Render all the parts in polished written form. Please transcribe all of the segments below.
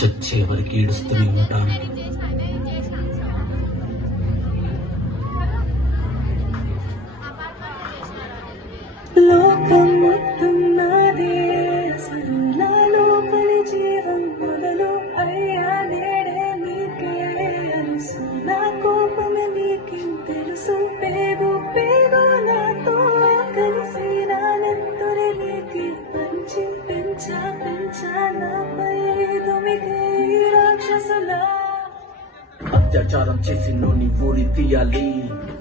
చచ్చే వరకు ఏడుస్తూనే ఉంటాను. లోకం మొత్తం నాదే, అసలు నా లోపలి జీవం మొదలు అయ్యా నేడే నీకే అరుసు. నా కోపమే నీకేం తెలుసు, పేగు పేగు నాతో కలిసి నా నెత్తురి నీకి పంచి పెంచా పెంచా నాపై దుమికే ఈ రాక్షసులా. అత్యాచారం చేసి నోని ఊరి తీయాలి,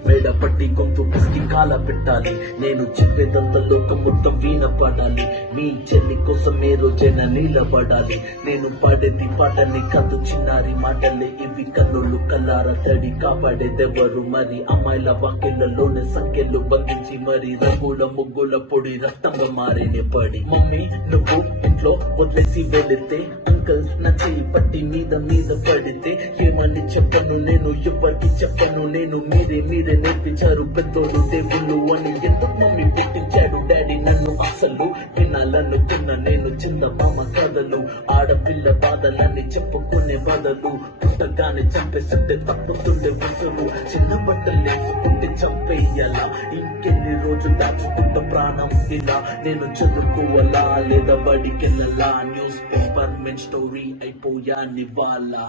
వేడ పట్టి గొంతు పిసికి కాల పెట్టాలి. నేను చెప్పేదంత లోకం మొత్తం వీణ పాడాలి. మీ చెల్లి కోసం ఏ రోజైనా నిలబడాలి. నేను పాడేది పాటని కాదు చిన్నారి మాటలే ఇవి. కన్నులు కల్లార తడి కాపాడేదెవరు మరి? అమ్మాయిల వాక్యలలోనే సంఖ్యలు బంధించి మరి రంగుల ముగ్గుల పొడి రక్తంగా మారేనే పడి. మమ్మీ నువ్వు ఇంట్లో వదిలేసి వెళితే, అంకల్ నా చెయ్యి పట్టి మీద మీద పడితే ఏమని చెప్పను నేను, ఎవరికి చెప్పను నేను. మీరే మీరే నేర్పించారు పెద్దోడు దేవుళ్ళు అని. ఎందుకు మమ్మీ పెట్టించాడు డాడీ నన్ను? అసలు వినాలనుకున్న నేను చందమామ కథలు. ఆడపిల్ల బాధలన్నీ చెప్పుకునే బదులు పుట్టగానే చంపేస్తుంటే తప్పుతుండే విసురు. చిన్న బట్టలు వేసుకుంటే చంపేయాలా? ఇంకెన్ని రోజులు దాచుకుంటా ప్రాణం ఇలా? నేను చదువుకోవాలా లేదా బడికెళ్ళాలా? న్యూస్ పేపర్ మెన్ స్టోరీ అయిపోయా నివాలా.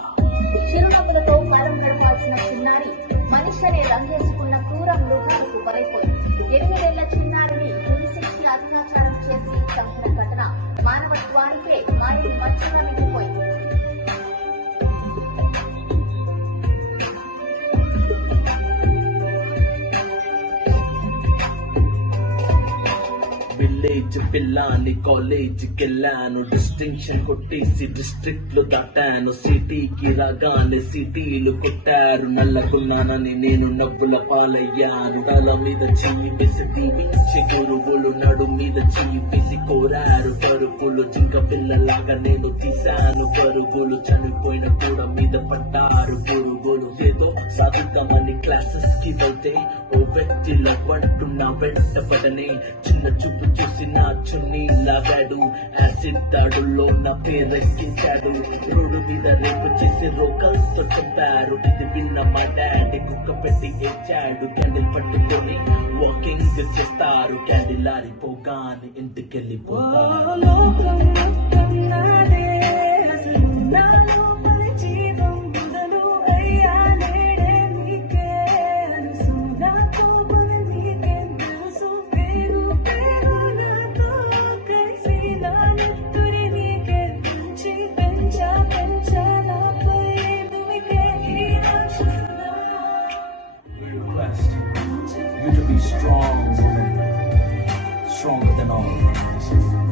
చిరునవ్వులతో కాలం గడపాల్సిన చిన్నారి మనిషి అనే రంగేసుకున్న క్రూర మృగాలకు బలైపోయింది. 8 ఏళ్ల చిన్నారిని హింసించి అత్యాచారం చేసి చంపిన ఘటన మానవత్వానికే మాయకు మధ్యలో మిగిలిపోయింది. విలేజ్ పిల్లాని కాలేజీకి వెళ్ళాను, డిస్టింక్షన్ కొట్టేసి డిస్ట్రిక్ట్ లో దాటాను. సిటీకి రాగానే సిటీలు కొట్టారు, నల్లకున్నానని నేను నవ్వుల పాలయ్యాను. తల మీద చెయ్యి వేసి దీవించే గురువులు, నడు మీద చెయ్యి వేసి కోరారు పరుగులు. జింక పిల్లలాగా నేను తీశాను పరుగులు, చనిపోయిన కూడా మీద పడ్డారు పురుగులు. ఏదో సాగుతామని క్లాసెస్ కి వెళ్తే ఓ వ్యక్తిలా పడుతున్నా వెంటపడనే. చిన్న చూపు చూసి నా చున్నీ లాగాడు, యాసిడ్ దాడుల్లో నా పేరెక్కించాడు. రోడ్డు మీద రేపు చేసి రోకల్తో చంపారు. ఇది విన్న మా డాడీ కుక్క పెట్టి ఏడ్చాడు. క్యాండిల్ పట్టుకొని వాకింగ్ చేస్తారు, క్యాండిల్ ఆరిపోగానే ఇంటికెళ్ళిపోతారు. లోకం మొత్తం నాదే, అసలు నా లోపలి జీవం మొదలు అయ్యా నేడే నీకే అరుసు. నా కోపమే నీకేం తెలుసు, పేగు పేగు నాతో కలిసి నా నెత్తురి నీకే పంచి పెంచా పెంచా నాపై దుమికే ఈ రాక్షసులా. We request you to be strong, woman, stronger than all.